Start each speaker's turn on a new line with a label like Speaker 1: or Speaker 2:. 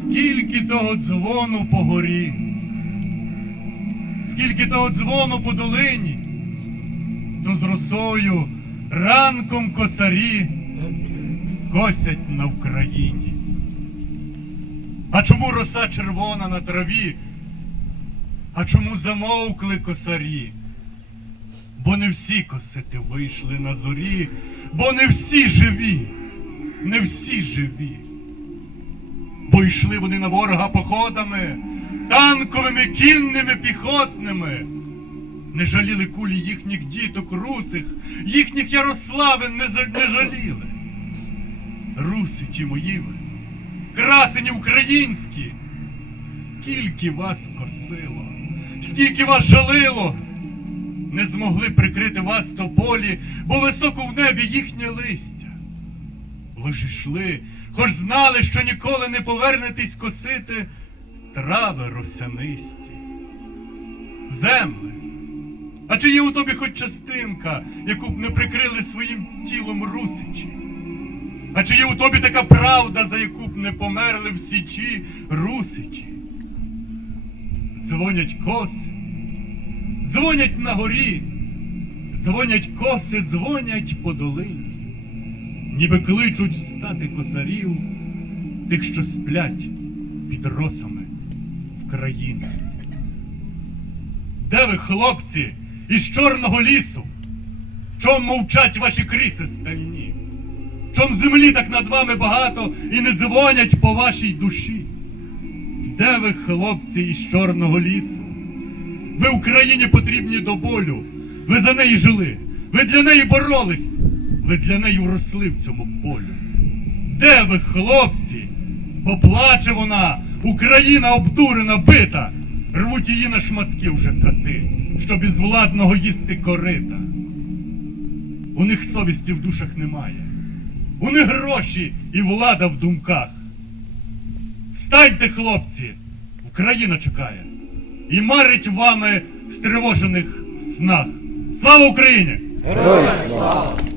Speaker 1: Скільки того дзвону по горі, скільки того дзвону по долині, то з росою ранком косарі косять на Вкраїні. А чому роса червона на траві? А чому замовкли косарі? Бо не всі косити вийшли на зорі, бо не всі живі, не всі живі. Бо йшли вони на ворога походами, танковими, кінними, піхотними. Не жаліли кулі їхніх діток русих, їхніх Ярославин не, не жаліли. Русичі мої ви, красені українські, скільки вас косило, скільки вас жалило, не змогли прикрити вас тополі, бо високо в небі їхнє листя. Ви ж йшли, хоч знали, що ніколи не повернетесь косити трави росянисті, земли. А чи є у тобі хоч частинка, яку б не прикрили своїм тілом русичі? А чи є у тобі така правда, за яку б не померли в січі русичі? Дзвонять коси, дзвонять на горі, дзвонять коси, дзвонять по долині, ніби кличуть стати косарів, тих, що сплять під росами в країні. Де ви, хлопці, із чорного лісу? Чом мовчать ваші кріси стальні? Чом землі так над вами багато і не дзвонять по вашій душі? Де ви, хлопці із чорного лісу? Ви Україні потрібні до болю. Ви за неї жили, ви для неї боролись, ви для неї вросли в цьому полю. Де ви, хлопці? Бо плаче вона, Україна обдурена, бита. Рвуть її на шматки вже кати, щоб із владного їсти корита. У них совісті в душах немає. У них гроші і влада в думках. Станьте, хлопці, Україна чекає і марить вами стривожених снах. Слава Україні!
Speaker 2: Героям слава!